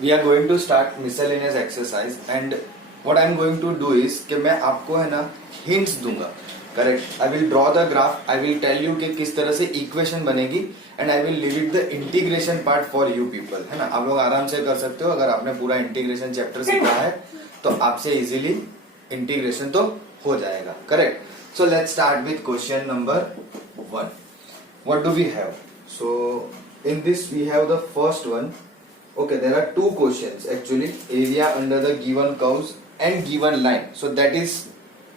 We are going to start miscellaneous exercise and what I am going to do is कि मैं आपको है ना हिंट्स दूंगा. Correct. I will draw the graph. I will tell you कि किस तरह से इक्वेशन बनेगी and I will leave it the integration part for you people. है ना, आप लोग आराम से कर सकते हो. अगर आपने पूरा इंटीग्रेशन चैप्टर सीखा है तो आपसे इजीली इंटीग्रेशन तो हो जाएगा. Correct. So let's start with question number 1. What do we have? So in this we have the first one. Okay, there are two questions actually. Area under the given curves and given line. So that is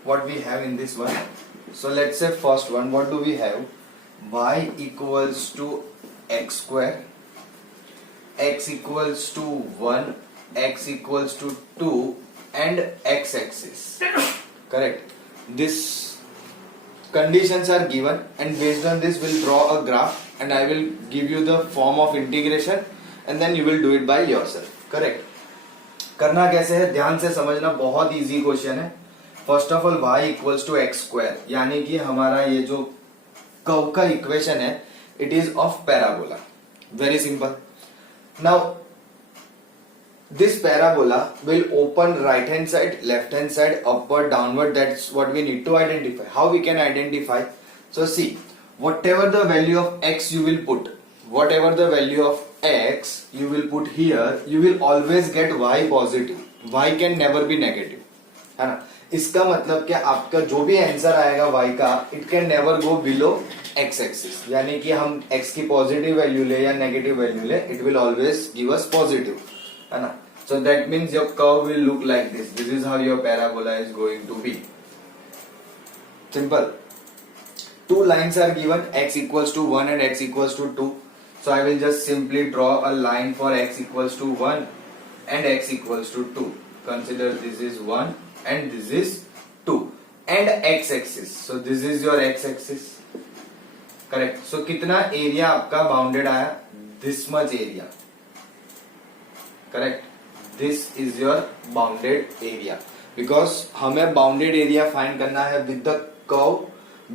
what we have in this one. So let's say first one, what do we have? Y equals to x square, x equals to 1, x equals to 2 and x axis. Correct. This conditions are given and based on this we'll draw a graph and I will give you the form of integration and then you will do it by yourself. Correct. करना कैसे है ध्यान से समझना, बहुत easy question है. First of all y equals to x square, यानी कि हमारा ये जो कर्व का इक्वेशन है it is of parabola. Very simple. Now this parabola will open right hand side, left hand side, upward, downward. That's what we need to identify. How we can identify? So see, whatever the value of x you will put, whatever the value of x you will put here, you will always get y positive. Y can never be negative. है ना. इसका मतलब क्या, आपका जो भी answer आएगा y का, it can never go below x axis. यानी कि हम x की पॉजिटिव वैल्यू ले या नेगेटिव वैल्यू ले, it will always give us positive. है ना. So that means your curve will look like this. This is how your parabola is going to be. Simple. Two lines are given, x equals to 1 and x equals to 2. So I will just simply draw a line for x equals to 1 and x equals to 2. Consider this is 1 and this is 2. And x axis. So this is your x axis. Correct. So कितना area आपका bounded आया? This much area. Correct. This is your bounded area because हमें bounded area find करना है with the curve,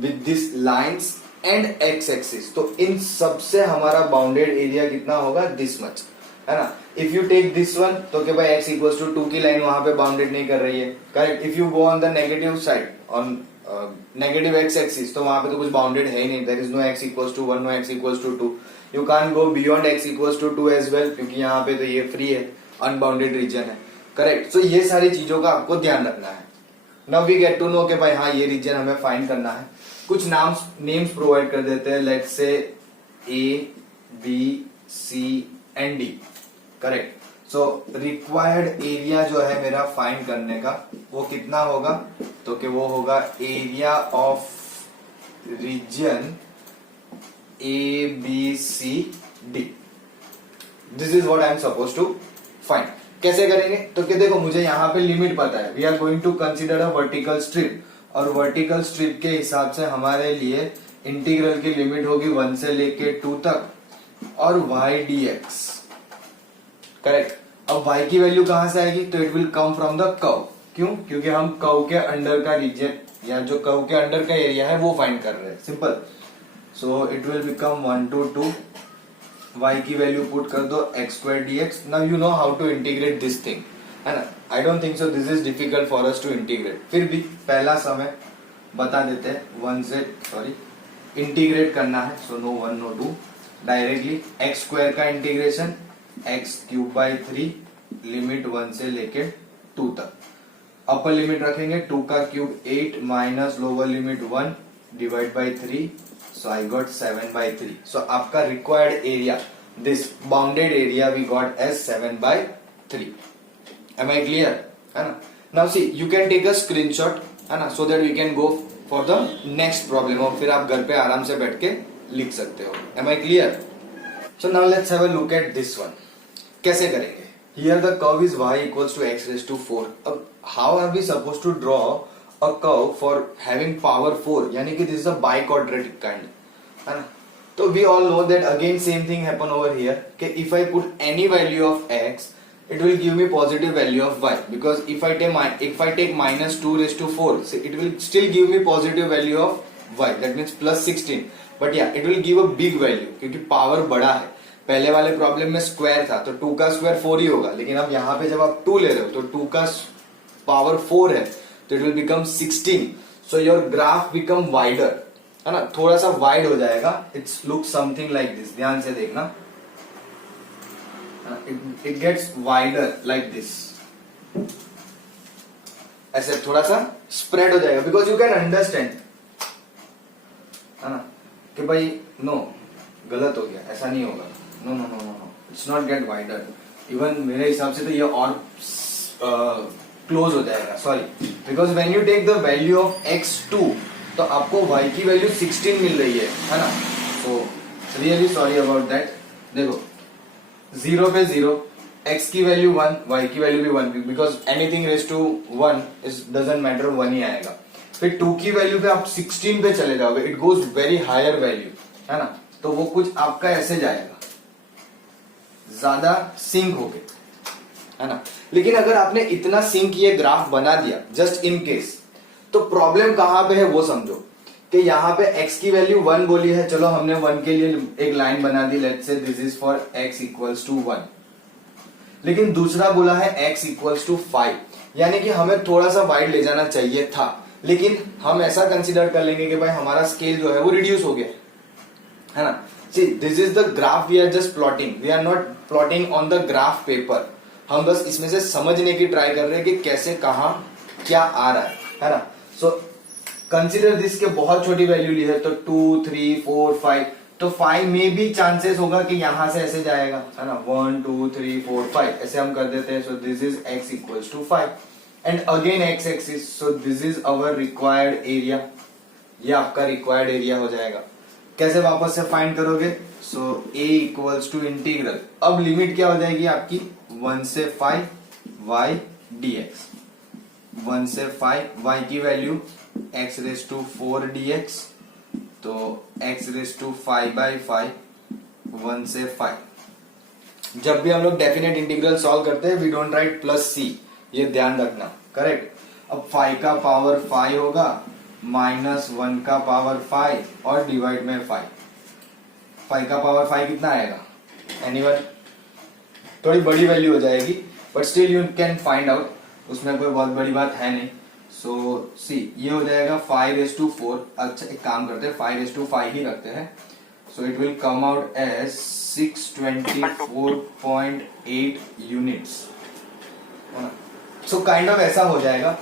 with this lines and x axis. तो इन सब से हमारा bounded area कितना होगा? This much. है ना. If you take this one तो क्या भाई x equals to 2 की लाइन वहां पे bounded नहीं कर रही है. Correct. If you go on the negative side, on negative x axis, तो वहां पे तो कुछ bounded है ही नहीं. There is no x equals to 1, no x equals to 2. You can't go beyond x equals to 2 as well क्योंकि यहाँ पे तो ये free है, अनबाउंडेड रीजन है. करेक्ट. सो ये सारी चीजों का आपको ध्यान रखना है. Now we get to know कि भाई हाँ ये रीजन हमें फाइंड करना है. कुछ नेम्स प्रोवाइड कर देते हैं. Let's say A B C and D. Correct. So required area जो है मेरा फाइंड करने का वो कितना होगा, तो कि वो होगा area of region A B C D. This is what I am suppose to find. कैसे करेंगे, तो कि देखो मुझे यहाँ पे लिमिट पता है. We are going to consider a vertical strip और वर्टिकल स्ट्रिप के हिसाब से हमारे लिए इंटीग्रल की लिमिट होगी 1 से लेके 2 तक और y dx. करेक्ट. अब y की वैल्यू कहां से आएगी, तो it will come from the curve. क्यों? क्योंकि हम कर्व के अंडर का रीजन या जो कर्व के अंडर का एरिया है वो फाइंड कर रहे हैं. Simple. So it will become 1 to 2. y की वैल्यू पुट कर दो x square dx. Now you know how to integrate this thing, है ना. I don't think so this is difficult for us to integrate. फिर भी पहला समय बता देते हैं. 1 से इंटीग्रेट करना है. So no 1 no 2. Directly x square का integration x cube by 3 limit 1 से लेके 2 तक. अपर लिमिट रखेंगे 2 का cube 8 minus lower limit 1 divide by 3. So I got 7 by 3. So आपका required area, this bounded area we got as 7 by 3. Am I clear? है ना. Now see, you can take a screenshot, है ना, so that we can go for the next problem. और फिर आप घर पे आराम से बैठ के लिख सकते हो. Am I clear? So now let's have a look at this one. कैसे करेंगे? Here the curve is y equals to x raised to 4. अब how are we supposed to draw a curve for having power 4, यानी कि this is a biquadratic kind, है ना. तो we all know that again same thing happen over here कि if I put any value of x it will give me positive value of y, because if I take minus 2 raised to 4 so it will still give me positive value of y, that means plus 16, but yeah it will give a big value क्योंकि power बड़ा है. पहले वाले problem में square था तो 2 का square 4 ही होगा, लेकिन अब यहाँ पे जब आप 2 ले रहे हो तो 2 का पावर 4 है तो it will become 16. So your graph become wider, है ना, थोड़ा सा वाइड हो जाएगा. It's look something like this. ध्यान से देखना, it gets wider like this. ऐसे थोड़ा सा स्प्रेड हो जाएगा बिकॉज यू कैन अंडरस्टैंड, है ना, कि भाई नो गलत हो गया, ऐसा नहीं होगा. No no no no, it's not get wider. Even मेरे हिसाब से तो ये और क्लोज हो जाएगा. Sorry, because when you take the value of x2 तो आपको y की वैल्यू 16 मिल रही है ना. So really sorry about that. देखो 0 पे 0, x की वैल्यू 1, y की वैल्यू भी 1, because anything raise to 1 is doesn't matter, 1 ही आएगा. फिर 2 की वैल्यू पे आप 16 पे चले जाओगे, it goes very higher value, है ना. तो वो कुछ आपका ऐसे जाएगा, ज्यादा सिंक होके, है ना. लेकिन अगर आपने इतना सिंक ये ग्राफ बना दिया जस्ट इन केस, तो प्रॉब्लम कहां पे है वो समझो. कि यहाँ पे x की वैल्यू 1 बोली है, चलो हमने 1 के लिए एक लाइन बना दी, let's say this is for x equals to 1. लेकिन दूसरा बोला है x इक्वल्स टू 5, यानी कि हमें थोड़ा सा वाइड ले जाना चाहिए था, लेकिन हम ऐसा कंसीडर कर लेंगे कि भाई हमारा स्केल जो है वो रिड्यूस हो गया, है ना. See this is the graph we are just plotting, we are not plotting on the graph paper. हम बस इसमें से समझने की ट्राई कर रहे हैं कि कैसे कहां क्या आ रहा है ना. सो कंसीडर दिस के बहुत छोटी वैल्यू ली है तो 2, 3, 4, 5, तो 5 में भी चांसेस होगा कि यहां से ऐसे जाएगा, है ना. 1, 2, 3, 4, 5 ऐसे हम कर देते हैं. So this is x equals to 5 and again x axis. So this is our required area, ये आपका रिक्वायर्ड एरिया हो जाएगा. कैसे वापस से फाइंड करोगे. सो a इक्वल्स टू इंटीग्रल, अब लिमिट क्या हो जाएगी आपकी 1 से 5 y dx. 1 से 5 y की value x raise to 4 dx, तो x रेज टू 5 बाई 5, 1 से 5. जब भी हम लोग डेफिनेट इंटीग्रल सॉल्व करते हैं we don't write plus c, ये ध्यान रखना, करेक्ट. अब 5 का पावर 5 होगा, माइनस 1 का पावर 5 और डिवाइड में 5. 5 का पावर 5 कितना आएगा, एनीवन. थोड़ी बड़ी वैल्यू हो जाएगी but still you can find out, उसमें कोई बहुत बड़ी बात है नहीं. सो सी ये हो जाएगा 5/4. अच्छा एक काम करते हैं 5/5 ही रखते हैं. So it will come out as 624.8 units. So kind of ऐसा हो जाएगा.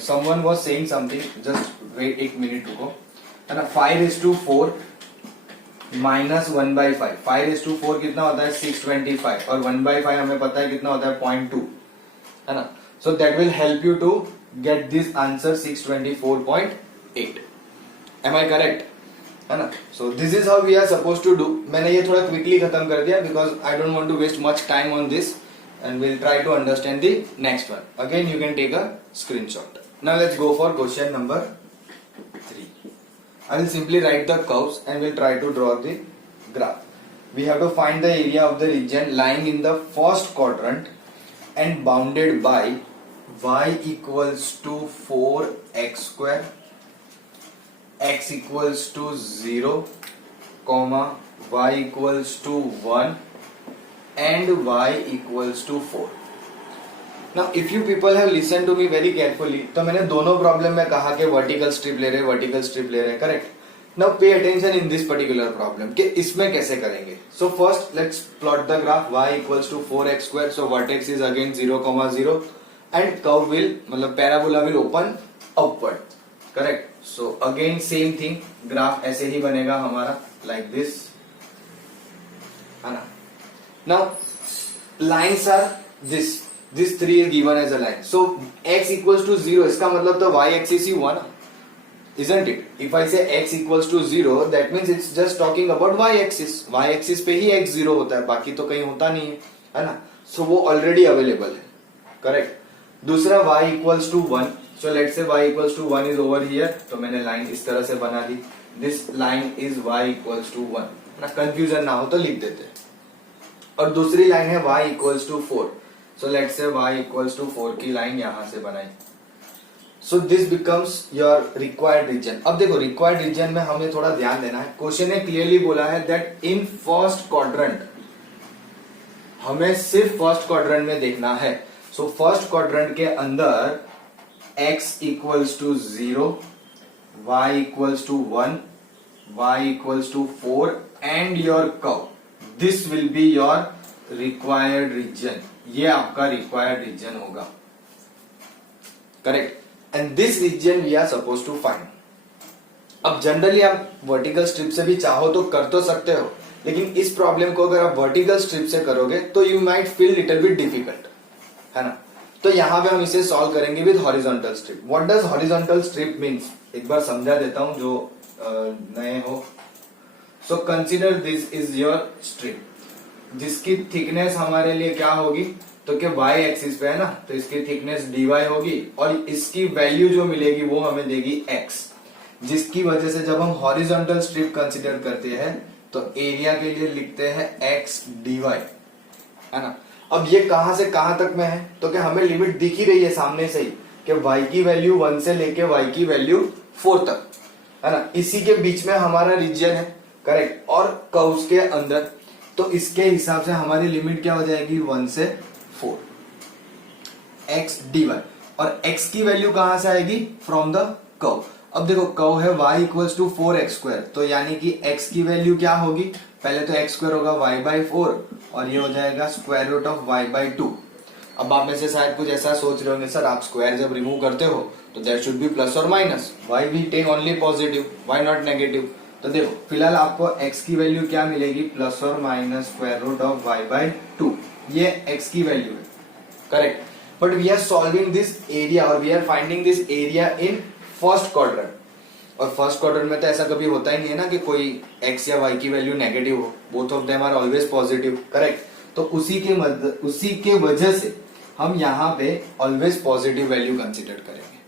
Someone was saying something, just wait एक मिनट रुको, है ना. 5/4 माइनस 1/5, 5/4 कितना होता है 625 और 1/5 हमें पता है कितना होता है 0.2, है ना. So that will help you to get this answer 624.8. Am I correct, है ना. So this is how we are suppose to do. मैंने ये थोड़ा क्विकली खत्म कर दिया because I don't want to waste much time on this and we'll try to understand the next one. Again you can take a screenshot. Now let's go for question number 3. I will simply write the curves and we'll try to draw the graph. We have to find the area of the region lying in the first quadrant and bounded by y equals to 4x square, x equals to 0, comma y equals to 1 and y equals to 4. Now if you people have listened to me very carefully, तो मैंने दोनों problem में कहा कि vertical strip ले रहे, correct. Now pay attention in this particular problem कि इसमें कैसे करेंगे. So first let's plot the graph y equals to 4x square. So vertex is again 0,0 and curve will मतलब parabola will open upward, correct. So again same thing, graph ऐसे ही बनेगा हमारा like this, है ना. Now lines are this 3 is given as a line. So x equals to 0, इसका मतलब तो y axis ही हुआ ना, isn't it? If I say x equals to 0, that means it's just talking about y axis. Y axis पे ही x 0 होता है, बाकी तो कहीं होता नहीं है ना. So वो already available है, correct. दूसरा y equals to 1. So let's say y equals to 1 is over here. तो मैंने लाइन इस तरह से बना दी. This line is y equals to 1. ना कंफ्यूजन ना हो तो लिख देते हैं. और दूसरी लाइन है y equals to 4. So let's say y equals to 4 की लाइन यहां से बनाई. So this becomes your required region. अब देखो रिक्वायर्ड रीजन में हमें थोड़ा ध्यान देना है. क्वेश्चन ने क्लियरली बोला है दैट इन फर्स्ट क्वाड्रेंट हमें सिर्फ फर्स्ट क्वाड्रेंट में देखना है। सो फर्स्ट क्वाड्रेंट के अंदर x equals to 0, y equals to 1, y equals to 4 and your curve, this will be your required region. ये आपका रिक्वायर्ड रीजन होगा, correct, and this region we are suppose to find. अब generally आप vertical strip से भी चाहो तो कर तो सकते हो, लेकिन इस प्रॉब्लम को अगर आप वर्टिकल स्ट्रिप से करोगे तो you might feel little bit difficult, है ना। तो यहां पे हम इसे सॉल्व करेंगे with horizontal strip. What does horizontal strip means, एक बार समझा देता हूं जो नए हो। So consider this is your strip, जिसकी थिकनेस हमारे लिए क्या होगी, तो कि y एक्सिस पे है ना, तो इसकी थिकनेस dy होगी और इसकी वैल्यू जो मिलेगी वो हमें देगी x, जिसकी वजह से जब हम हॉरिजॉन्टल स्ट्रिप कंसीडर करते हैं तो एरिया के लिए लिखते हैं x dy, है ना। अब ये कहां से कहां तक में है, तो क्या हमें लिमिट दिख ही रही है सामने से ही कि y की वैल्यू 1 से लेके y की वैल्यू 4 तक, है ना। इसी के बीच में हमारा रीजन है, करेक्ट, और कर्व्स के अंदर, तो इसके हिसाब से हमारी लिमिट क्या हो जाएगी 1 से 4 x dy, और x की वैल्यू कहां से आएगी, फ्रॉम द कर्व। अब देखो कर्व है y इक्वल्स टू 4x², तो यानी कि x की वैल्यू क्या होगी, पहले तो x² होगा y/4 और ये हो जाएगा स्क्वायर रूट ऑफ y/2। अब आप में से शायद कुछ ऐसा सोच रहे होंगे, सर आप स्क्वायर जब रिमूव करते हो तो देयर शुड बी प्लस और minus, why we take only positive, why not negative. तो देखो फिलहाल आपको x की वैल्यू क्या मिलेगी, प्लस और minus square root of y/2, ये x की वैल्यू है, correct. But we are solving this area और we are finding this area in first quadrant, और फर्स्ट क्वाड्रेंट में तो ऐसा कभी होता ही नहीं है ना कि कोई x या y की वैल्यू नेगेटिव हो, both of them are always positive, correct. तो उसी के वजह से हम यहाँ पे ऑलवेज पॉजिटिव वैल्यू कंसीडर करेंगे,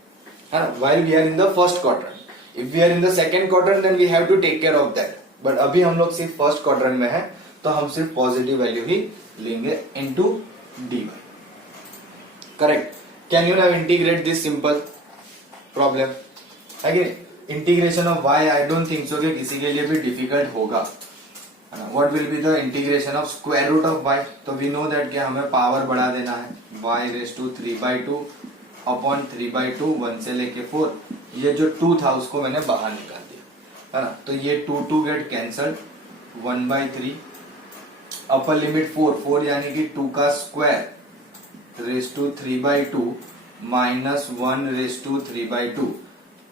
है ना, while we are in the first quadrant. If we are in the second quadrant then we have to take care of that, but अभी हम लोग सिर्फ फर्स्ट क्वाड्रेंट में है तो हम सिर्फ पॉजिटिव वैल्यू ही लेंगे into dy, correct. Can you now integrate this simple problem, integration of y I don't think so कि किसी के लिए भी डिफिकल्ट होगा, है ना। What will be the integration of square root of y, तो वी नो दैट कि हमें पावर बढ़ा देना है, y⁵3/2 अपॉन 3/2 1 से लेके 4, ये जो 2 था उसको मैंने बाहर निकाल दिया, है ना। तो ये 2 गेट कैंसल्ड, 1/3 अपर लिमिट 4 यानी कि 2 का square raise to 3/2 minus 1 raise to 3/2।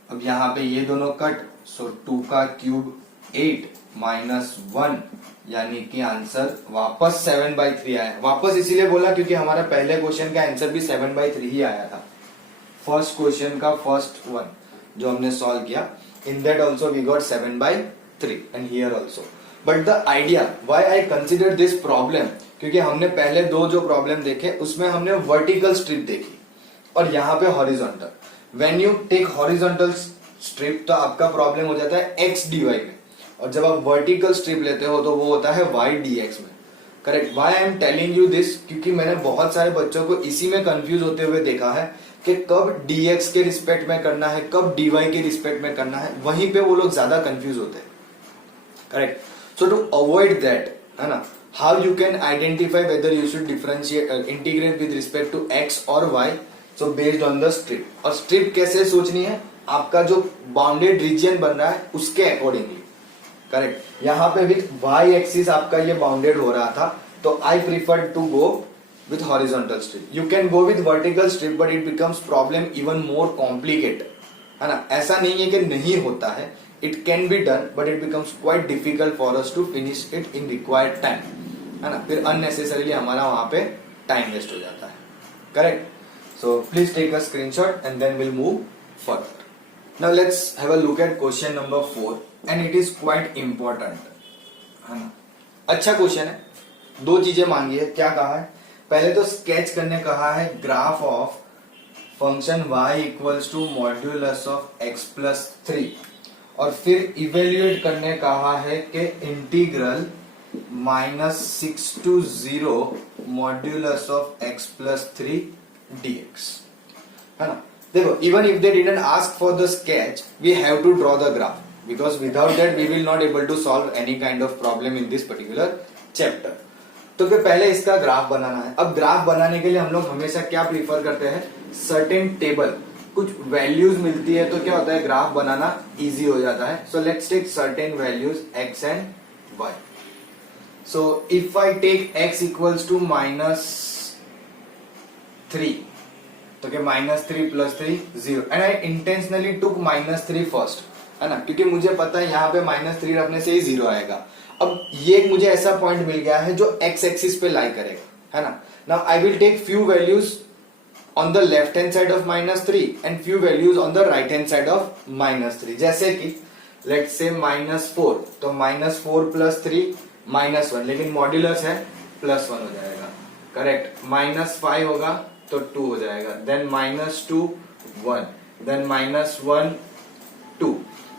अब यहाँ पे ये दोनों कट, सो 2 का क्यूब 8 माइनस 1, यानी कि आंसर वापस 7/3 आया। वापस इसीलिए बोला क्योंकि हमारा पहले क्वेश्चन का आंसर भी 7/3 ही आया था, फर्स्ट क्वेश्चन का फर्स्ट वन जो हमने सॉल्व किया, in that also we got 7/3 and here also. But the idea why I consider this problem, क्योंकि हमने पहले दो जो प्रॉब्लम देखे उसमें हमने वर्टिकल स्ट्रिप देखी और यहाँ पे horizontal. When you take horizontal strip तो आपका प्रॉब्लम हो जाता है x dy में, और जब आप वर्टिकल स्ट्रिप लेते हो तो वो होता है y dx में, correct. Why I am telling you this, क्योंकि मैंने बहुत सारे बच्चों को इसी में कंफ्यूज होते हुए देखा है कि कब dx के रिस्पेक्ट में करना है, कब dy के रिस्पेक्ट में करना है, वहीं पे वो लोग ज्यादा कंफ्यूज होते हैं, correct. So to avoid that, है ना, how you can identify whether you should differentiate integrate with respect to x और y, so based on the strip. और स्ट्रिप कैसे सोचनी है, आपका जो बाउंडेड रीजन बन रहा है उसके अकॉर्डिंगली, करेक्ट। यहाँ पे विथ y एक्सिस आपका ये बाउंडेड हो रहा था, तो I prefer to go with horizontal strip. You can go with vertical strip but it becomes problem even more complicated, है ना। ऐसा नहीं है कि नहीं होता है, it can be done but it becomes quite difficult for us to finish it in required time, है ना। फिर अननेसेसरीली हमारा वहां पे टाइम वेस्ट हो जाता है, correct. So please take a screenshot and then we'll move further. Now let's have a look at question number 4 and it is quite important, है ना। अच्छा क्वेश्चन है, दो चीजें मांगी है। क्या कहा है, पहले तो स्केच करने कहा है graph of function y equals to modulus of x plus 3, और फिर इवेल्युएट करने कहा है कि integral -6 to 0 modulus of x plus 3 dx, है ना। देखो, even if they didn't ask for the sketch, we have to draw the graph, because without that we will not able to solve any kind of problem in this particular chapter. तो कि पहले इसका graph बनाना है। अब graph बनाने के लिए हम लोग हमेशा क्या प्रीफर करते हैं, सर्टेन टेबल, कुछ वैल्यूज मिलती है तो क्या होता है, ग्राफ बनाना इजी हो जाता है। So let's take certain values x and y. So if I take x equals to -3, तो क्या -3 + 3 0, and I intentionally took -3 first, है ना, क्योंकि मुझे पता है यहाँ पे -3 रखने से ही 0 आएगा। अब ये एक मुझे ऐसा पॉइंट मिल गया है जो x एक्सिस पे लाई करेगा, है ना। Now I will take few values on the left hand side of -3 and few values on the right hand side of -3, जैसे कि लेट्स से -4, तो -4 + 3 -1, लेकिन मॉड्यूलस है +1 हो जाएगा, करेक्ट। -5 होगा तो 2 हो जाएगा, देन -2 1, देन -1 2।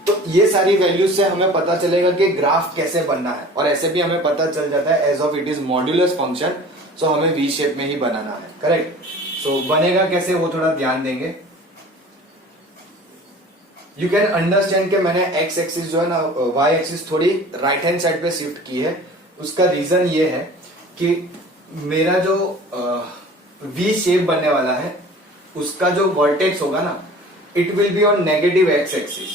तो ये सारी वैल्यूज से हमें पता चलेगा कि ग्राफ कैसे बनना है, और ऐसे भी हमें पता चल जाता है as of it is modulus function, so हमें वी शेप में ही बनाना है, करेक्ट। सो बनेगा कैसे वो थोड़ा ध्यान देंगे। यू कैन अंडरस्टैंड कि मैंने एक्स एक्सिस जो है ना, वाई एक्सिस थोड़ी राइट हैंड साइड पे शिफ्ट की है। उसका रीजन ये है कि मेरा जो वी शेप बनने वाला है उसका जो वर्टेक्स होगा ना, it will be on negative x axis,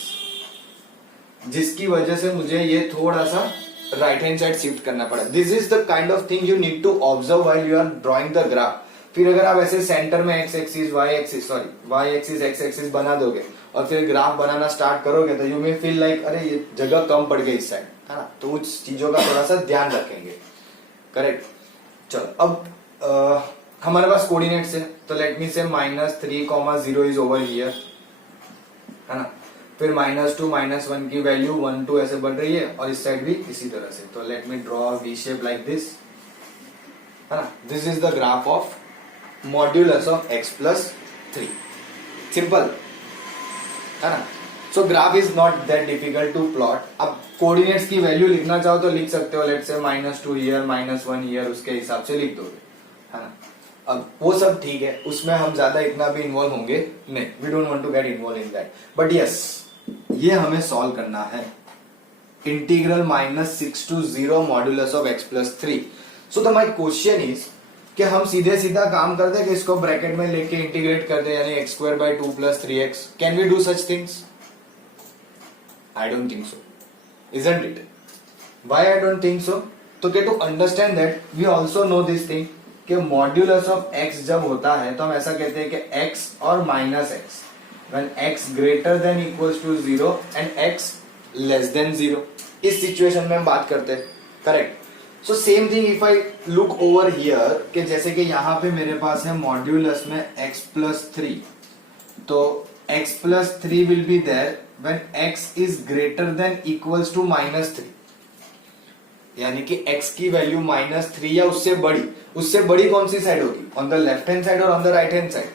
जिसकी वजह से मुझे ये थोड़ा सा राइट हैंड साइड शिफ्ट करना पड़ा। This is the kind of thing you need to observe while you are drawing the graph. फिर अगर आप ऐसे सेंटर में x axis y axis x axis बना दोगे और फिर ग्राफ बनाना स्टार्ट करोगे तो यू मे फील लाइक अरे ये जगह कम पड़ गई इस साइड, है ना। तो उस चीजों का थोड़ा सा ध्यान रखेंगे, करेक्ट। चलो अब हमारे पास कोऑर्डिनेट्स है, तो लेट मी से -3, 0 इज ओवर हियर, है ना। फिर -2 -1 की वैल्यू 1 2 ऐसे बढ़ रही है, और इस साइड भी इसी तरह से। तो let me draw V shape like this, है ना। This is the graph of modulus of x + 3, simple, है ना। So graph is not that difficult to plot. अब कोऑर्डिनेट्स की वैल्यू लिखना चाहो तो लिख सकते हो, लेट्स से -2 हियर -1 हियर, उसके हिसाब से लिख दोगे, है ना। अब वो सब ठीक है, उसमें हम ज्यादा इतना भी इन्वॉल्व होंगे नहीं, we don't want to get involve in that, but yes ये हमें सॉल्व करना है। Integral -6 to 0 modulus of x + 3। So the my question is कि हम सीधे सीधा काम करते हैं कि इसको ब्रैकेट में लेके इंटीग्रेट करते हैं, यानी x² / 2 + 3x। Can we do such things? I don't think so, isn't it? Why I don't think so? तो के to understand that we also know this thing कि मॉड्यूलस ऑफ x जब होता है तो हम ऐसा कहते हैं कि x और -x, when x greater than equals to 0 and x less than 0, इस सिचुएशन में हम बात करते हैं, correct. So same thing if I look over here, कि जैसे कि यहाँ पे मेरे पास है मॉड्यूलस में x + 3, तो x + 3 will be there when x is greater than equals to -3, यानी कि x की वैल्यू -3 या उससे बड़ी कौन सी साइड होगी, on the left hand side और on the right hand side,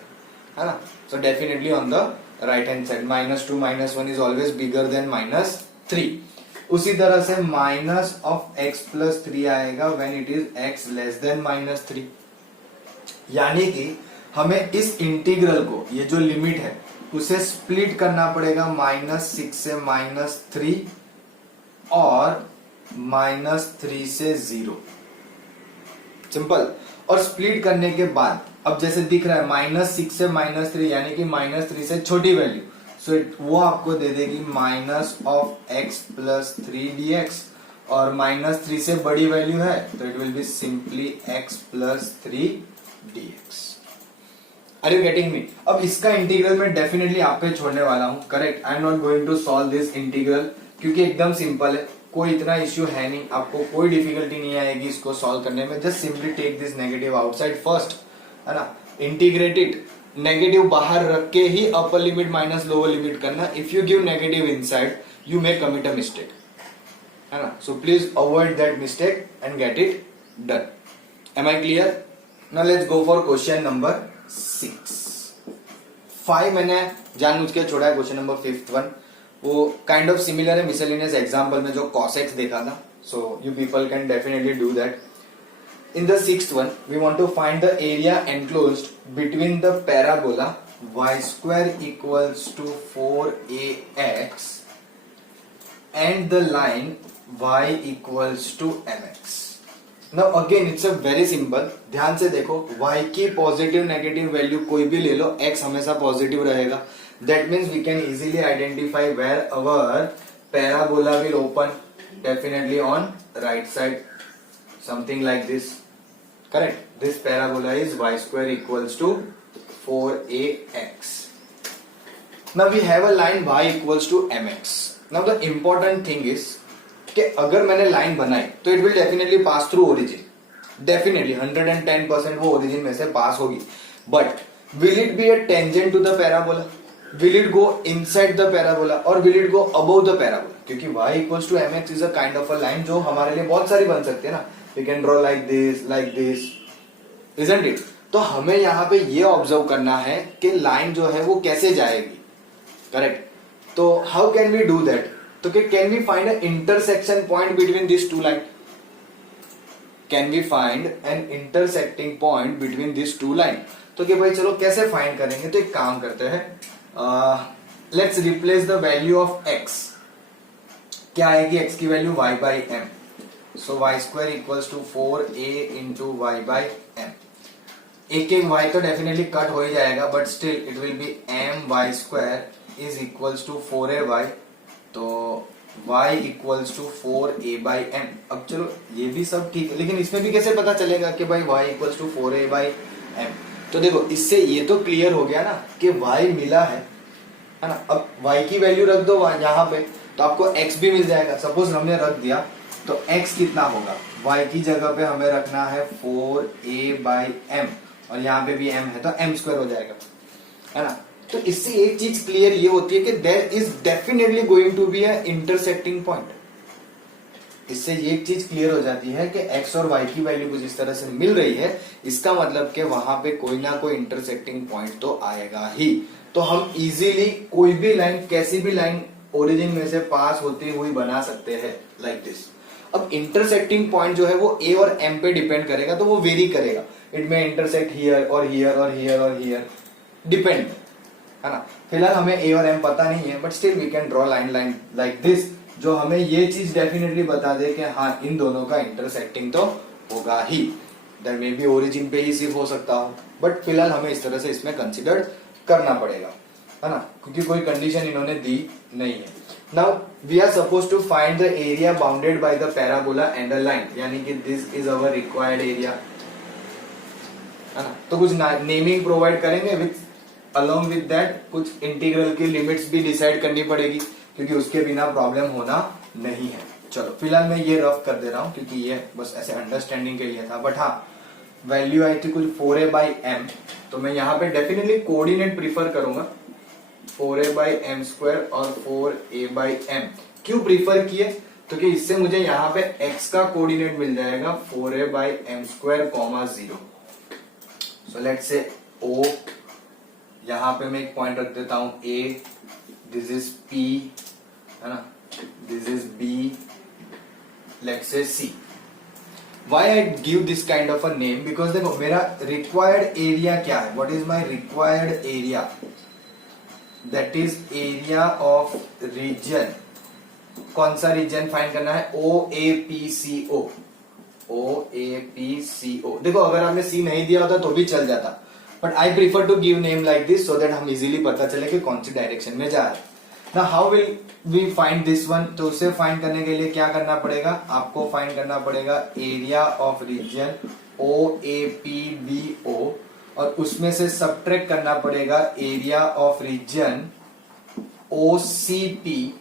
है ना। So definitely on the right hand side, -2 -1 is always bigger than -3। उसी तरह से माइनस ऑफ x + 3 आएगा when it is x less than -3, यानी कि हमें इस इंटीग्रल को, ये जो लिमिट है उसे स्प्लिट करना पड़ेगा -6 से -3 और -3 से 0, सिंपल। और स्प्लिट करने के बाद अब जैसे दिख रहा है -6 से -3, यानी कि -3 से छोटी वैल्यू, सो वो आपको दे देगी -x + 3 dx, और -3 से बड़ी वैल्यू है तो it will be simply x + 3 dx। Are you getting me? अब इसका इंटीग्रल मैं डेफिनेटली आप पे छोड़ने वाला हूं, correct. I am not going to solve this integral, क्योंकि एकदम सिंपल है, कोई इतना इश्यू है नहीं, आपको कोई डिफिकल्टी नहीं आएगी इसको सॉल्व करने में। Just simply take this negative outside first, है ना, इंटीग्रेट इट। नेगेटिव बाहर रख के ही upper limit minus lower limit करना। If you give negative inside you may commit a mistake, है ना। So please avoid that mistake and get it done. Am I clear? Now let's go for question number 6। 5 मैंने जानबूझ के छोड़ा है, question number 5th one वो kind of similar है miscellaneous example में जो cos x देखा था, so you people can definitely do that. In the 6th one, we want to find the area enclosed between the parabola y² = 4ax and the line y = mx. Now again it's a very simple, ध्यान से देखो, y की positive negative value कोई भी ले लो, x हमेशा positive रहेगा. That means we can easily identify where our parabola will open, definitely on right side, something like this. Correct. This parabola is y square equals to 4ax. Now we have a line y equals to mx. Now the important thing is कि अगर मैंने line बनाई तो it will definitely pass through origin, definitely 110% वो origin में से pass होगी. But will it be a tangent to the parabola, will it go inside the parabola और will it go above the parabola? क्योंकि y equals to mx is a kind of a line जो हमारे लिए बहुत सारी बन सकती है ना. We can draw like this, isn't it? तो हमें यहाँ पे ये ऑब्जर्व करना है कि लाइन जो है वो कैसे जाएगी. करेक्ट. तो how can we do that? तो can we find an intersection point between this two line? Can we find an intersecting point between this two line? तो कि भाई चलो कैसे फाइंड करेंगे? तो एक काम करते हैं, let's replace the value of x. क्या आएगी x की value? y by m. So y square equals to 4a into y by m. एक y तो डेफिनेटली कट हो ही जाएगा, but still it will be m y square is equals to 4a y. तो y equals to 4a by m. अब चलो ये भी सब ठीक है, लेकिन इसमें भी कैसे पता चलेगा कि भाई y equals to 4a by m? तो देखो इससे ये तो क्लियर हो गया ना कि y मिला है ना. अब y की वैल्यू रख दो यहाँ पे तो आपको x भी मिल जाएगा. सपोज हमने रख दिया तो x कितना होगा? y की जगह पे हमें रखना है 4a बाई एम और यहाँ पे भी m है तो m स्क्वायर हो जाएगा, है ना. तो इससे एक चीज क्लियर ये होती है कि there is definitely going to be a intersecting point. इससे ये एक चीज क्लियर हो जाती है कि x और y की वैल्यू कुछ इस तरह से मिल रही है, इसका मतलब कि वहां पे कोई ना कोई इंटरसेक्टिंग पॉइंट तो आएगा ही. तो हम इजीली कोई भी लाइन, कैसी भी लाइन ओरिजिन में से पास होती हुई बना सकते हैं लाइक दिस. अब इंटरसेक्टिंग पॉइंट जो है वो a और m पे डिपेंड करेगा, तो वो वेरी करेगा. इट में इंटरसेक्ट हियर और हियर और हियर और हियर, डिपेंड, है ना. फिलहाल हमें a और m पता नहीं है, but still we can draw line like this जो हमें ये चीज डेफिनेटली बता दे कि हाँ इन दोनों का इंटरसेक्टिंग तो होगा ही. दैट मे बी ओरिजिन पे ही सिर्फ हो सकता हो, बट फिलहाल हमें इस तरह से इसमें कंसिडर करना पड़ेगा, है ना, क्योंकि कोई कंडीशन इन्होंने दी नहीं है. Now we are suppose to find the area bounded by the parabola and a line, यानी कि this is our required area, है ना. तो कुछ नेमिंग प्रोवाइड करेंगे, विथ अलोंग विद दैट कुछ इंटीग्रल की लिमिट्स भी डिसाइड करनी पड़ेगी, क्योंकि उसके बिना प्रॉब्लम होना नहीं है. चलो फिलहाल मैं ये रफ कर दे रहा हूं क्योंकि ये बस ऐसे अंडरस्टैंडिंग के लिए था. बट हाँ, वैल्यू आई थी कुछ 4a बाई एम, तो मैं यहाँ पे डेफिनेटली कोऑर्डिनेट प्रीफर करूंगा 4a बाई एम स्क्वायर और 4a बाई एम. क्यों प्रीफर किए? तो कि इससे मुझे यहाँ पे x का कोऑर्डिनेट मिल जाएगा 4a by m square comma 0. So let's say O, यहाँ पे मैं एक पॉइंट रख देता हूं A, दिस इज P, है ना, this is B, let's say C. Why I give this kind of a name? Because देखो मेरा required area क्या है? What is my required area? That is area of region. कौन सा reason find करना है? OAPCO. OAPCO. देखो अगर हमने C नहीं दिया होता तो भी चल जाता, but I prefer to give name like this so that हम इजीली पता चले कि कौन सी डायरेक्शन में जा रहे हैं. ना how will we find this one? तो उसे फाइंड करने के लिए क्या करना पड़ेगा? आपको फाइंड करना पड़ेगा एरिया ऑफ रीजन OAPBO और उसमें से सबट्रैक्ट करना पड़ेगा एरिया ऑफ रीजन OCPBO,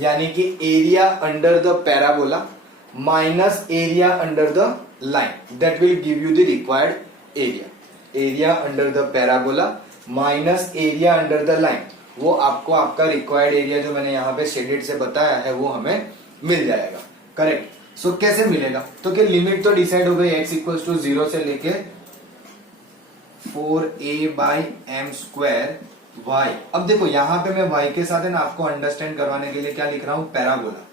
यानी कि area under the parabola minus area under the line. That will give you the required area. Area under the parabola minus area under the line, वो आपको आपका रिक्वायर्ड एरिया जो मैंने यहाँ पे shaded से बताया है वो हमें मिल जाएगा. करेक्ट. सो कैसे मिलेगा? तो कि लिमिट तो डिसाइड हो गई x इक्वल्स टू 0 से लेके 4a by m square y. अब देखो यहाँ पे मैं y के साथ है ना आपको अंडरस्टैंड करवाने के लिए क्या लिख रहा हूं? पैराबोला.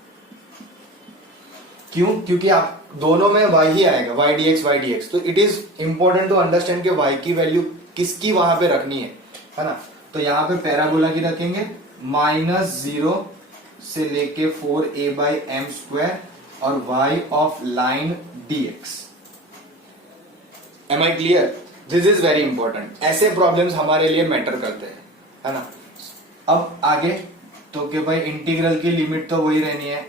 क्यों? क्योंकि आप दोनों में y ही आएगा, y dx. तो it is important to understand कि y की वैल्यू किसकी वहां पे रखनी है ना. तो यहाँ पे पैराबोला की रखेंगे -0 से लेके 4a बाई एम स्क्वायर और y of line dx। Am I clear? This is very important. ऐसे प्रॉब्लम्स हमारे लिए मैटर करते हैं, है ना। अब आगे तो कि भाई इंटीग्रल की लिमिट तो वही रहनी है।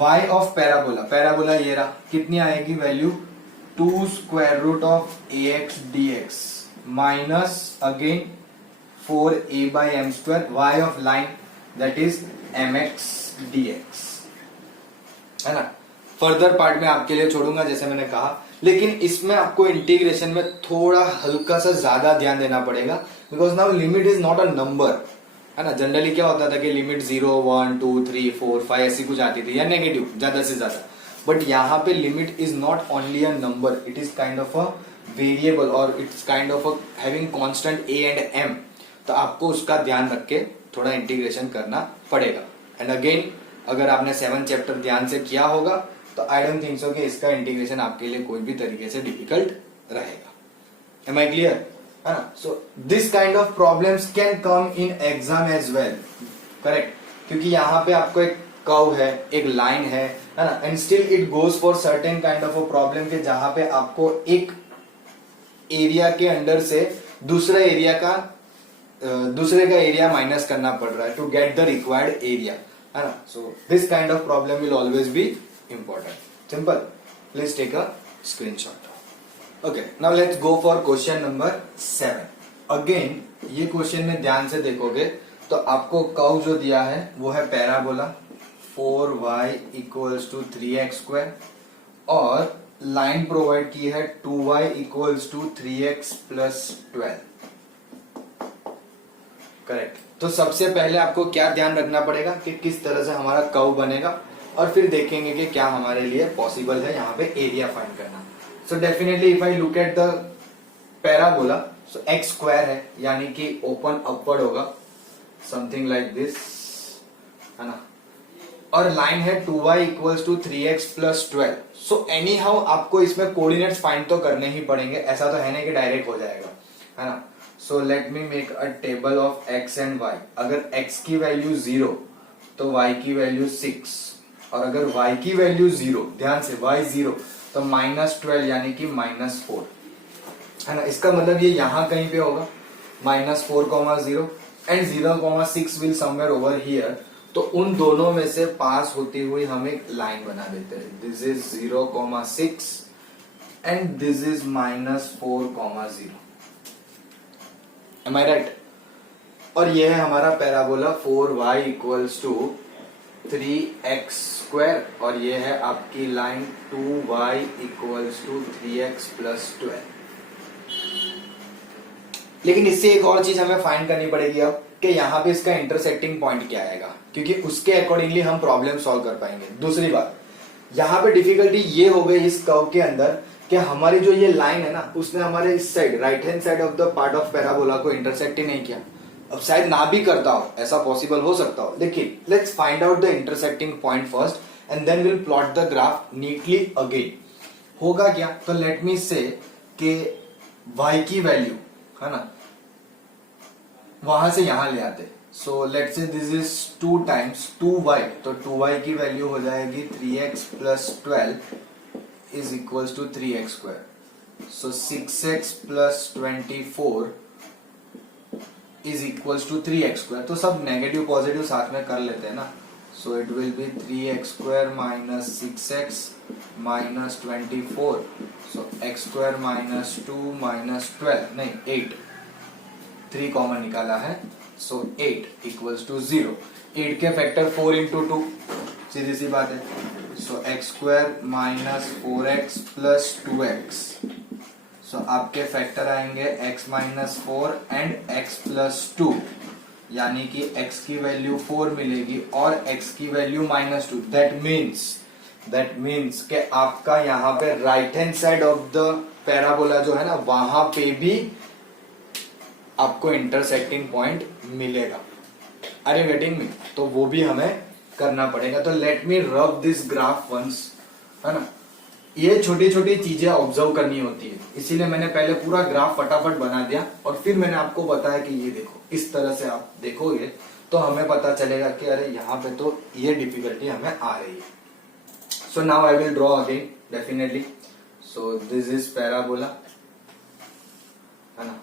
y ऑफ पैराबोला, पैराबोला ये रहा, कितनी आएगी value 2 square root of ax dx minus again 4a by m square y of line that is mx dx, है ना। फर्दर पार्ट में आपके लिए छोड़ूंगा जैसे मैंने कहा, लेकिन इसमें आपको इंटीग्रेशन में थोड़ा हल्का सा ज्यादा ध्यान देना पड़ेगा, because now limit is not a number, है ना। जनरली क्या होता था कि लिमिट 0 1 2 3 4 5 ऐसी कुछ आती थी, या नेगेटिव ज्यादा से ज्यादा, बट यहाँ पे limit is not only a number, it is kind of a variable और it's kind of having constant a and m। तो आपको उसका ध्यान रख के थोड़ा इंटीग्रेशन करना पड़ेगा। एंड अगेन अगर आपने 7 चैप्टर ध्यान से किया होगा तो आई डोंट थिंक सो कि इसका इंटीग्रेशन आपके लिए कोई भी तरीके से डिफिकल्ट रहेगा। एम आई क्लियर, है ना। So this kind of problems can come in exam as well, correct, क्योंकि यहाँ पे आपको एक कर्व है, एक लाइन है ना, and still it goes for certain kind of a problem के जहां पे आपको एक एरिया के अंडर से दूसरे का एरिया माइनस करना पड़ रहा है to get the required area, है ना। So this kind of problem will always be important. Simple. Please take a screenshot. Okay. Now let's go for question number 7. Again, ये क्वेश्चन में ध्यान से देखोगे तो आपको कर्व जो दिया है वो है parabola 4y equals to 3x square और लाइन प्रोवाइड की है 2y equals to 3x plus 12। Correct. तो सबसे पहले आपको क्या ध्यान रखना पड़ेगा कि किस तरह से हमारा कर्व बनेगा, और फिर देखेंगे कि क्या हमारे लिए पॉसिबल है यहाँ पे एरिया फाइंड करना। So definitely if I look at the parabola, so x square है यानी कि ओपन अपवर्ड होगा, समथिंग लाइक दिस, है ना, और लाइन है 2y equals to 3x plus 12। So anyhow आपको इसमें कोऑर्डिनेट्स फाइंड तो करने ही पड़ेंगे, ऐसा तो है नहीं कि डायरेक्ट हो जाएगा, है ना। So let me make a table of x and y। अगर x की वैल्यू 0 तो y की वैल्यू 6, और अगर y की वैल्यू 0, ध्यान से y 0 तो -12 यानी कि -4, है ना। इसका मतलब ये यहां कहीं पे होगा -4,0 and 0,6 will somewhere over here. तो उन दोनों में से पास होती हुई हम एक लाइन बना देते हैं। This is 0,6 and this is -4,0। Am I right? और यह है हमारा parabola 4y equals to 3x square, और ये है आपकी line 2y equals to 3x plus 12। लेकिन इससे एक और चीज हमें फाइंड करनी पड़ेगी अब कि यहाँ पे इसका इंटरसेक्टिंग पॉइंट क्या आएगा, क्योंकि उसके अकॉर्डिंगली हम प्रॉब्लम सॉल्व कर पाएंगे। दूसरी बात, यहाँ पे डिफिकल्टी ये हो गई इस कर्व के अंदर कि हमारी जो ये लाइन है ना, उसने हमारे इस side right hand side of the part of parabola को इंटरसेक्ट ही नहीं किया। अब शायद ना भी करता हो, ऐसा पॉसिबल हो सकता हो, लेकिन let's find out the intersecting point first and then will plot the graph neatly again. होगा क्या, तो लेट मी से कि y की वैल्यू, है ना, वहां से यहां ले आते। So let's say this is 2 times 2y, तो 2y की वैल्यू हो जाएगी 3x plus 12 is equals to 3x square. So 6x plus 24 is equals to 3x square. तो सब नेगेटिव पॉजिटिव साथ में कर लेते हैं ना। सो it will B 3x square minus 6x minus 24। So x square minus 2 minus 12 नहीं 8, 3 कॉमन निकाला है। सो 8 इक्वल्स टू 0। 8 के फैक्टर 4 इंटू 2, सीधी सी बात है। सो x square minus 4x plus 2x। सो आपके फैक्टर आएंगे x minus 4 and x plus 2, यानी कि x की वैल्यू 4 मिलेगी और x की वैल्यू माइनस 2। दैट मीन्स कि आपका यहाँ पे right hand side of the parabola जो है ना, वहां पे भी आपको इंटरसेक्टिंग पॉइंट मिलेगा। Are you getting me? तो वो भी हमें करना पड़ेगा। तो let me rub this graph once, है ना। ये छोटी छोटी चीजें ऑब्जर्व करनी होती है, इसीलिए मैंने पहले पूरा ग्राफ फटाफट बना दिया और फिर मैंने आपको बताया कि ये देखो, इस तरह से आप देखोगे तो हमें पता चलेगा कि अरे यहाँ पे तो ये डिफिकल्टी हमें आ रही है। So now I will draw again definitely. So this is parabola, है ना,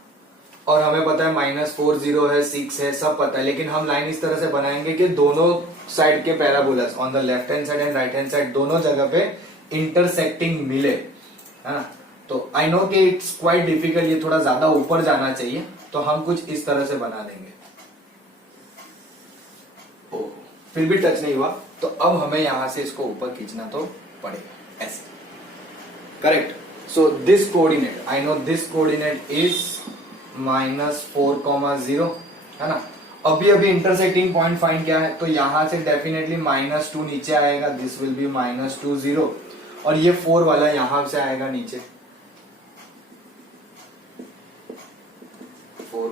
और हमें पता है -4 0 है 6 है सब पता है, लेकिन हम लाइन इस तरह से बनाएंगे कि दोनों साइड के parabolas on the left hand side and right hand side दोनों जगह पे इंटरसेक्टिंग मिले, है ना। तो आई नो कि इट्स क्वाइट डिफिकल्ट, ये थोड़ा ज्यादा ऊपर जाना चाहिए, तो हम कुछ इस तरह से बना देंगे। ओ, फिर भी टच नहीं हुआ, तो अब हमें यहां से इसको ऊपर खींचना तो पड़ेगा ऐसे, correct. So this coordinate, I know this coordinate is -4, 0, है ना। अभी इंटरसेक्टिंग पॉइंट फाइंड किया है, तो यहां से डेफिनेटली -2 नीचे आएगा, दिस विल बी -2 0, और ये 4 वाला यहां से आएगा नीचे 4,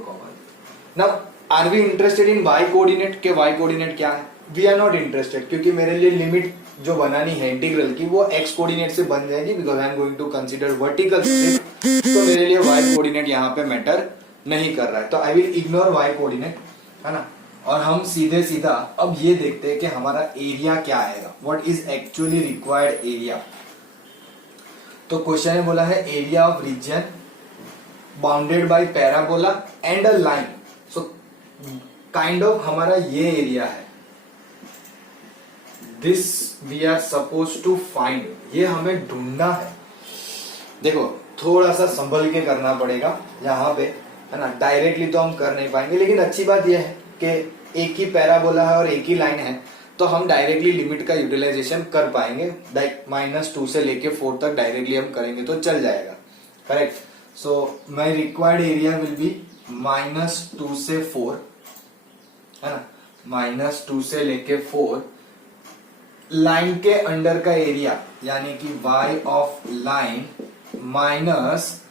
now are we interested in y coordinate के y कोऑर्डिनेट क्या है? वी आर नॉट इंटरेस्टेड, क्योंकि मेरे लिए लिमिट जो बनानी है इंटीग्रल की वो x कोऑर्डिनेट से बन जाएगी, because I am going to consider vertical strip, तो मेरे लिए y कोऑर्डिनेट यहाँ पे मैटर नहीं कर रहा है, तो I will ignore y coordinate, है ना। और हम सीधे सीधा अब ये देखते हैं कि हमारा एरिया क्या आएगा, what is actually required area. तो क्वेश्चन में बोला है area of region bounded by parabola and a line, so kind of हमारा ये एरिया है, this we are suppose to find, ये हमें ढूंढना है। देखो थोड़ा सा संभल के करना पड़ेगा यहाँ पे, है ना, डायरेक्टली तो हम कर नहीं पाएंगे, लेकिन अच्छी बात यह है कि एक ही पैराबोला है और एक ही लाइन है, तो हम डायरेक्टली लिमिट का यूटिलाइजेशन कर पाएंगे, -2 से लेके 4 तक डायरेक्टली हम करेंगे तो चल जाएगा, correct. So my required area will be -2 से 4, है ना, -2 से लेके 4, लाइन के अंडर का एरिया यानी कि y of line minus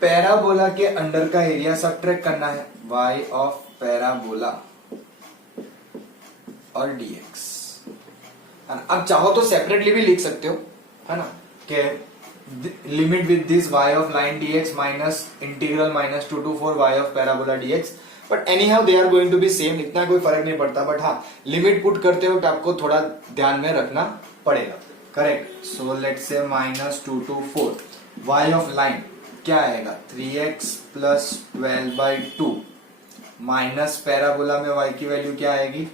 parabola के अंडर का एरिया सब्ट्रैक्ट करना है, y ऑफ पैराबोला और dx, है ना। अब चाहो तो सेपरेटली भी लिख सकते हो, है ना, कि limit with this y of line dx minus integral -2 to 4 y of parabola dx, but anyhow they are going to be same, इतना कोई फर्क नहीं पड़ता, बट हाँ लिमिट पुट करते वक्त आपको थोड़ा ध्यान में रखना पड़ेगा, करेक्ट। सो लेट्स से -2 to 4, y ऑफ लाइन क्या आएगा 3x प्लस 12/2 माइनस पैराबोला में y की वैल्यू क्या आएगी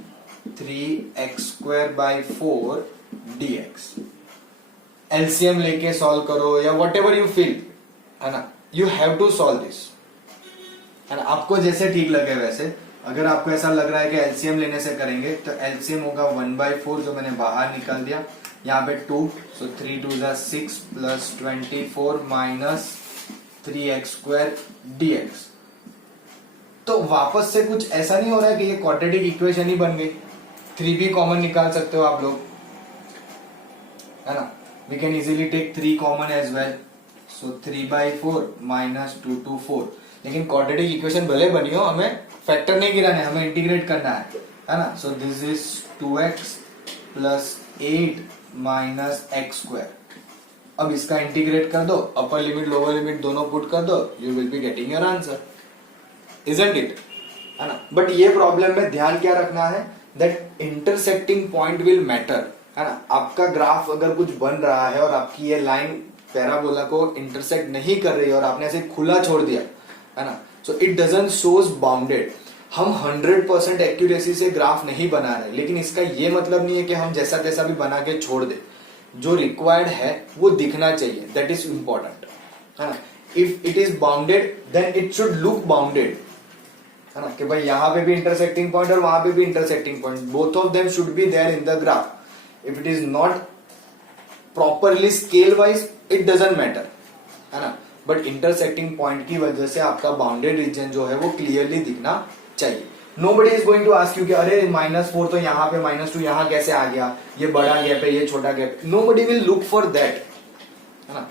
3x²/4 dx। एलसीएम लेके सॉल्व करो या वट एवर यू फील, है ना, you have to solve this, है ना, आपको जैसे ठीक लगे वैसे। अगर आपको ऐसा लग रहा है कि एलसीएम लेने से करेंगे तो एलसीएम होगा 1/4 जो मैंने बाहर निकाल दिया, यहाँ पे 2, सो 3 2 6 प्लस 24 माइनस 3x² dx। तो वापस से कुछ ऐसा नहीं हो रहा है कि ये क्वाड्रेटिक इक्वेशन ही बन गई, 3 भी कॉमन निकाल सकते हो आप लोग, है ना, we can easily take 3 common as well, so 3/4 minus 2 to 4, लेकिन क्वाड्रेटिक इक्वेशन भले बनी हो, हमें फैक्टर नहीं गिराना है, हमें इंटीग्रेट करना है ना। So this is 2x plus 8 minus x²। अब इसका इंटीग्रेट कर दो, अपर लिमिट लोअर लिमिट दोनों पुट कर दो, you will be getting your answer, isn't it, है ना। बट ये प्रॉब्लम में ध्यान क्या रखना है, that intersecting point will matter, है ना। आपका ग्राफ अगर कुछ बन रहा है और आपकी ये लाइन पैराबोला को इंटरसेक्ट नहीं कर रही है और आपने ऐसे खुला छोड़ दिया, है ना, so it doesn't shows bounded. हम 100% एक्यूरेसी से ग्राफ नहीं बना रहे, लेकिन इसका ये मतलब नहीं है कि हम जैसा तैसा भी बना के छोड़ दे, जो रिक्वायर्ड है वो दिखना चाहिए, दैट इज इंपॉर्टेंट, है ना। If it is bounded then it should look bounded, है ना, कि भाई यहाँ पे भी इंटरसेक्टिंग पॉइंट और वहां पे भी intersecting point, both of them should be there in the graph. If it is not properly scale wise it doesn't matter, है ना, बट इंटरसेक्टिंग पॉइंट की वजह से आपका बाउंडेड रीजन जो है वो क्लियरली दिखना चाहिए। Nobody is going to ask you कि अरे -4 तो यहाँ पे -2 यहाँ कैसे आ गया, ये बड़ा गैप है ये छोटा gap, nobody will look for that, है ना,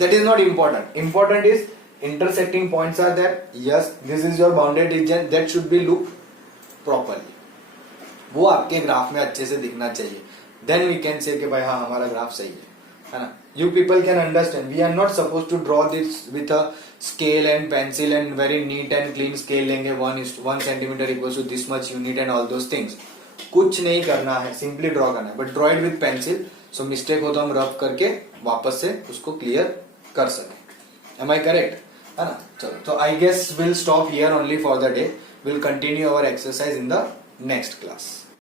that is not important. Important is intersecting points are there, yes this is your bounded region, that should be look properly, वो आपके ग्राफ में अच्छे से दिखना चाहिए, then we can say कि भाई हाँ हमारा ग्राफ सही है ना। You people can understand, we are not supposed to draw this with a scale and pencil and very neat and clean scale लेंगे 1 centimeter equals to this much unit and all those things, कुछ नहीं करना है, simply draw करना है, but draw it with pencil so mistake हो तो हम रब करके वापस से उसको क्लियर कर सके। एम आई करेक्ट, है ना? चलो, तो I guess will stop here only for the day, will continue our exercise in the next class.